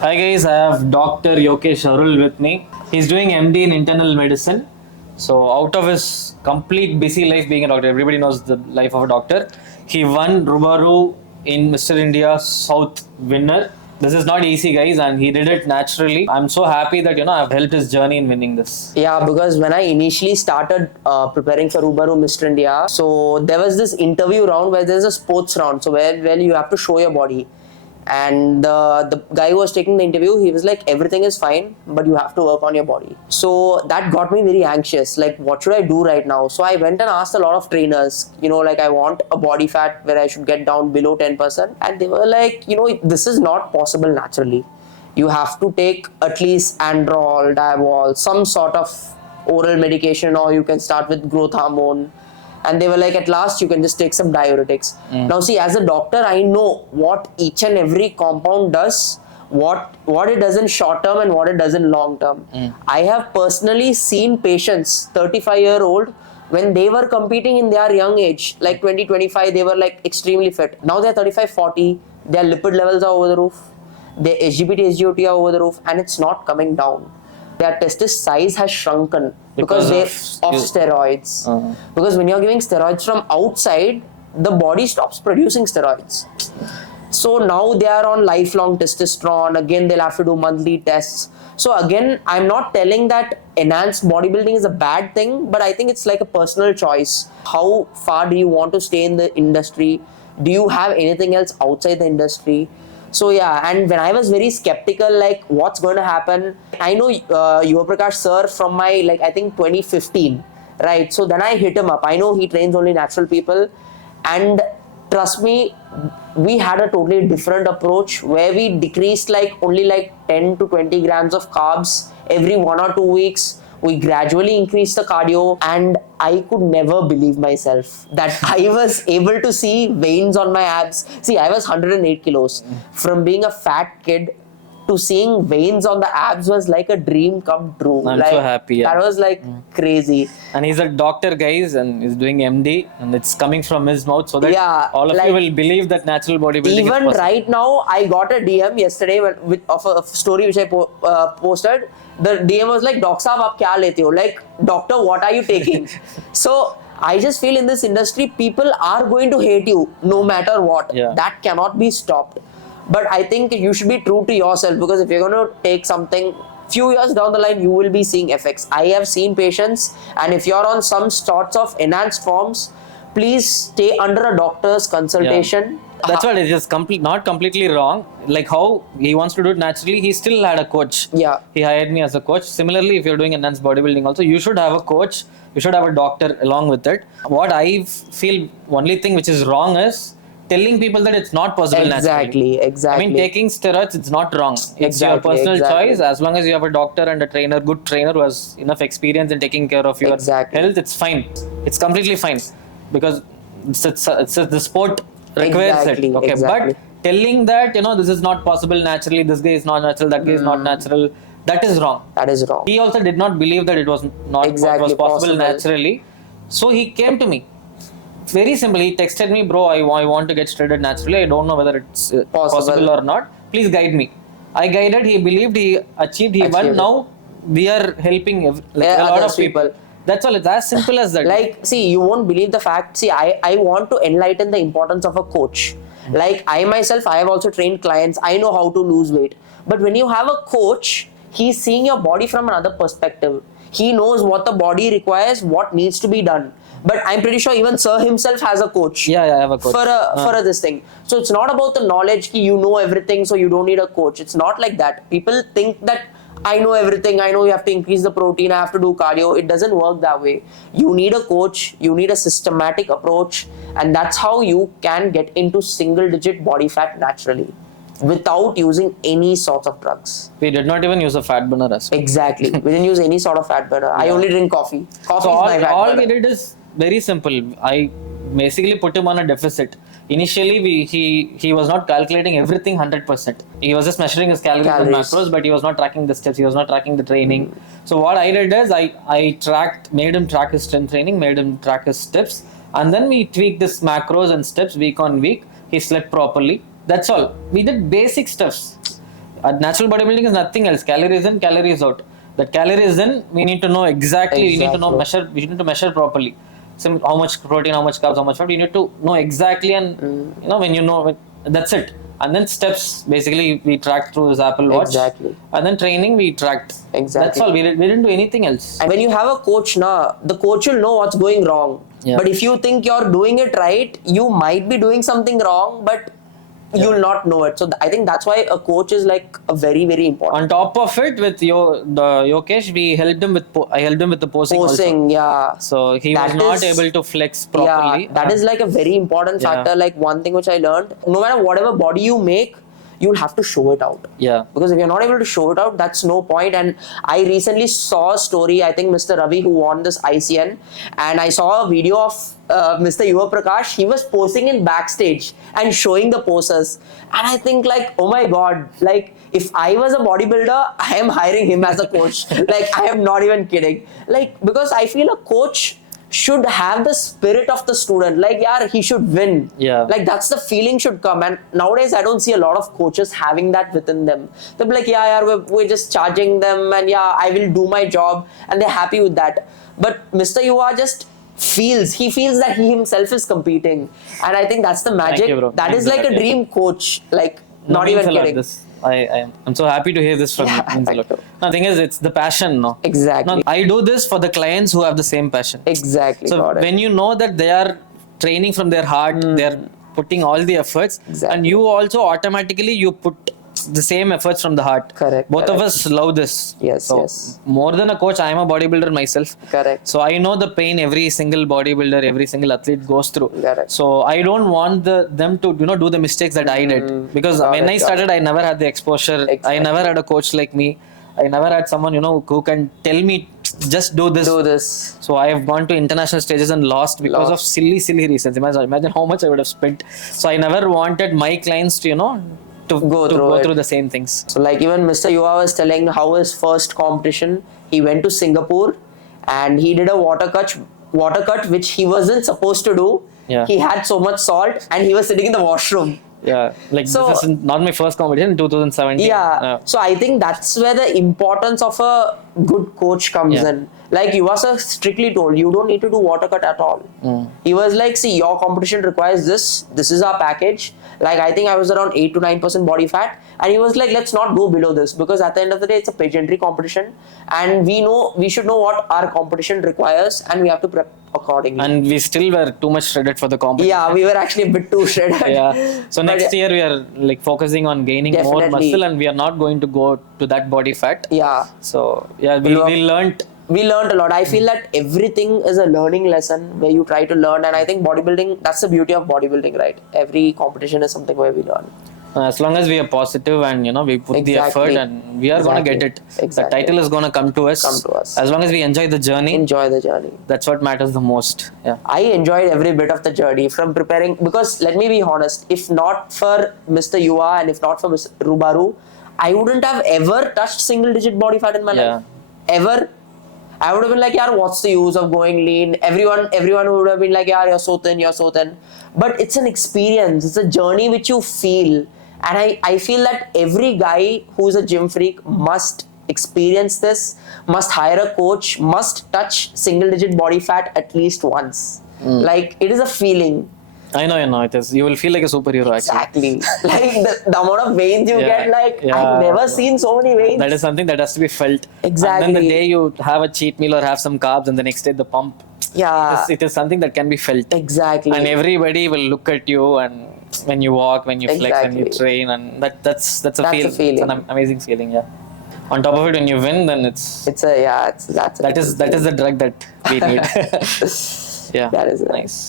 Hi guys, I have Dr. Yokesh Arul with me. He's doing MD in internal medicine. So out of his complete busy life being a doctor, everybody knows the life of a doctor. He won Rubaru in Mr India South winner. This is not easy, guys, and he did it naturally. I'm so happy that I've helped his journey in winning this. Yeah, because when I initially started preparing for Rubaru Mr. India, so there was this interview round where there's a sports round, so where you have to show your body. And the guy who was taking the interview, he was like, everything is fine, but you have to work on your body. So that got me very anxious. Like, what should I do right now? So I went and asked a lot of trainers, like I want a body fat where I should get down below 10%. And they were like, this is not possible naturally. You have to take at least Androl, Diavol, some sort of oral medication, or you can start with growth hormone. And they were like, at last you can just take some diuretics. Now see, as a doctor, I know what each and every compound does, what it does in short term and what it does in long term. I have personally seen patients, 35-year-old, when they were competing in their young age, like 20, 25, they were like extremely fit. Now they're 35, 40, their lipid levels are over the roof, their SGPT, SGOT are over the roof, and it's not coming down. Their testis size has shrunken because they're of steroids. Because when you're giving steroids from outside, the body stops producing steroids. So now they are on lifelong testosterone. Again, they'll have to do monthly tests. So again, I'm not telling that enhanced bodybuilding is a bad thing, but I think it's like a personal choice. How far do you want to stay in the industry? Do you have anything else outside the industry? So yeah, and when I was very skeptical, like what's going to happen, I know Yuvaprakash sir from my I think 2015, right? So then I hit him up. I know he trains only natural people, and trust me, we had a totally different approach where we decreased only 10 to 20 grams of carbs every 1 or 2 weeks. We gradually increased the cardio, and I could never believe myself that I was able to see veins on my abs. See, I was 108 kilos. From being a fat kid to seeing veins on the abs was like a dream come true. I'm so happy. Yeah. That was crazy. And he's a doctor, guys, and he's doing MD, and it's coming from his mouth, so that all of you will believe that natural bodybuilding even is possible. Right now, I got a DM yesterday of a story which I posted. The DM was like, "Doc saab, aap kya lete ho?" Like, doctor, what are you taking? So I just feel in this industry, people are going to hate you no matter what. Yeah. That cannot be stopped. But I think you should be true to yourself, because if you're going to take something, few years down the line, you will be seeing effects. I have seen patients, and if you're on some sorts of enhanced forms, please stay under a doctor's consultation. Yeah. That's what it is. Not completely wrong. Like how he wants to do it naturally, he still had a coach. Yeah. He hired me as a coach. Similarly, if you're doing enhanced bodybuilding also, you should have a coach. You should have a doctor along with it. What I feel, only thing which is wrong is telling people that it's not possible naturally. Exactly. I mean, taking steroids, it's not wrong. It's your personal choice. As long as you have a doctor and a trainer, good trainer who has enough experience in taking care of your health, it's fine. It's completely fine, because it's the sport requires it. Okay, but telling that this is not possible naturally, this guy is not natural, that guy is not natural, that is wrong. That is wrong. He also did not believe that it was not what was possible naturally. So he came to me. Very simple. He texted me, "Bro, I want to get shredded naturally. I don't know whether it's possible or not. Please guide me." I guided. He believed. He achieved. He won. Now we are helping a lot of people. That's all. It's as simple as that. See, you won't believe the fact. See, I want to enlighten the importance of a coach. I myself, I have also trained clients. I know how to lose weight. But when you have a coach, he's seeing your body from another perspective. He knows what the body requires, what needs to be done. But I'm pretty sure even sir himself has a coach. Yeah, I have a coach. For this thing. So it's not about the knowledge, you know everything, so you don't need a coach. It's not like that. People think that I know everything. I know you have to increase the protein. I have to do cardio. It doesn't work that way. You need a coach. You need a systematic approach. And that's how you can get into single-digit body fat naturally, without using any sort of drugs. We did not even use a fat burner as well. Exactly. We didn't use any sort of fat burner. I only drink coffee. Coffee is my fat burner. All we did is very simple. I basically put him on a deficit. Initially, he was not calculating everything 100%. He was just measuring his calories and macros, but he was not tracking the steps. He was not tracking the training. So what I did is I made him track his strength training, made him track his steps, and then we tweaked his macros and steps week on week. He slept properly. That's all. We did basic stuffs. Natural bodybuilding is nothing else. Calories in, calories out. That calories in, we need to know exactly. We need to know measure. We need to measure properly. So how much protein, how much carbs, how much fat. You need to know exactly, and when you know, that's it. And then steps, basically we tracked through this Apple Watch. Exactly. And then training, we tracked. Exactly. That's all. We didn't do anything else. And when you have a coach, the coach will know what's going wrong. Yeah. But if you think you're doing it right, you might be doing something wrong, but you'll not know it. So I think that's why a coach is like a very, very important. On top of it, with Yokesh, we helped him with I helped him with the posing. Posing, also. yeah. So he was not able to flex properly. Yeah, that is like a very important factor. Like one thing which I learned: no matter whatever body you make, you'll have to show it out. Yeah. Because if you're not able to show it out, that's no point. And I recently saw a story, I think Mr. Ravi, who won this ICN, and I saw a video of Mr. Yuvaprakash. He was posing in backstage and showing the poses. And I think like, oh my God, like if I was a bodybuilder, I am hiring him as a coach. Like I am not even kidding. Like, because I feel a coach should have the spirit of the student. Like, yeah, he should win. Yeah. Like, that's the feeling should come. And nowadays, I don't see a lot of coaches having that within them. They're like, yeah, we're just charging them, and yeah, I will do my job, and they're happy with that. But Mr. Yuva just feels that he himself is competing. And I think that's the magic. Thank you, bro. That is like a dream coach. Like, not even kidding. I'm so happy to hear this from you. Means a lot. The thing is, it's the passion, no? Exactly. No, I do this for the clients who have the same passion. Exactly. So when you know that they are training from their heart, they're putting all the efforts, and you also automatically you put the same efforts from the heart. Correct. Both of us love this. Yes, so yes. More than a coach, I am a bodybuilder myself. Correct. So I know the pain every single bodybuilder, every single athlete goes through. Correct. So I don't want them to do the mistakes that I did, because when I started, I never had the exposure. Exactly. I never had a coach like me. I never had someone who can tell me just do this. Do this. So I have gone to international stages and lost because of silly reasons. Imagine how much I would have spent. So I never wanted my clients to go through the same things. So like even Mr. Yuva was telling how his first competition, he went to Singapore and he did a water cut which he wasn't supposed to do. Yeah. He had so much salt and he was sitting in the washroom. Yeah, this is not my first competition in 2017. Yeah. So I think that's where the importance of a good coach comes in. Like Yuva sir strictly told, you don't need to do water cut at all. He was like, see, your competition requires this. This is our package. Like I think I was around 8 to 9% body fat, and he was like, let's not go below this, because at the end of the day, it's a pageantry competition, and we should know what our competition requires, and we have to prep accordingly. And we still were too much shredded for the competition. Yeah, we were actually a bit too shredded. Yeah. So next year we are like focusing on gaining more muscle, and we are not going to go to that body fat. Yeah. So yeah, we learned. We learned a lot. I feel that everything is a learning lesson where you try to learn, and I think bodybuilding, that's the beauty of bodybuilding, right? Every competition is something where we learn. As long as we are positive and we put the effort, and we are going to get it. The title is going to come to us. As long as we enjoy the journey. Enjoy the journey. That's what matters the most. Yeah. I enjoyed every bit of the journey from preparing, because let me be honest, if not for Mr. Yuva and if not for Mr. Rubaru, I wouldn't have ever touched single digit body fat in my life. Ever. I would have been like, yeah, what's the use of going lean? Everyone would have been like, yeah, you're so thin. But it's an experience. It's a journey which you feel. And I feel that every guy who's a gym freak must experience this, must hire a coach, must touch single digit body fat at least once. Like, it is a feeling. I know it is. You will feel like a superhero actually. Exactly. Like the amount of veins you get, like I've never seen so many veins. That is something that has to be felt. Exactly. And then the day you have a cheat meal or have some carbs, and the next day the pump. Yeah. It is something that can be felt. Exactly. And everybody will look at you, and when you walk, when you flex, when you train, and that's a feeling. It's an amazing feeling, yeah. On top of it, when you win, then that's the drug that we need. Yeah. That is nice.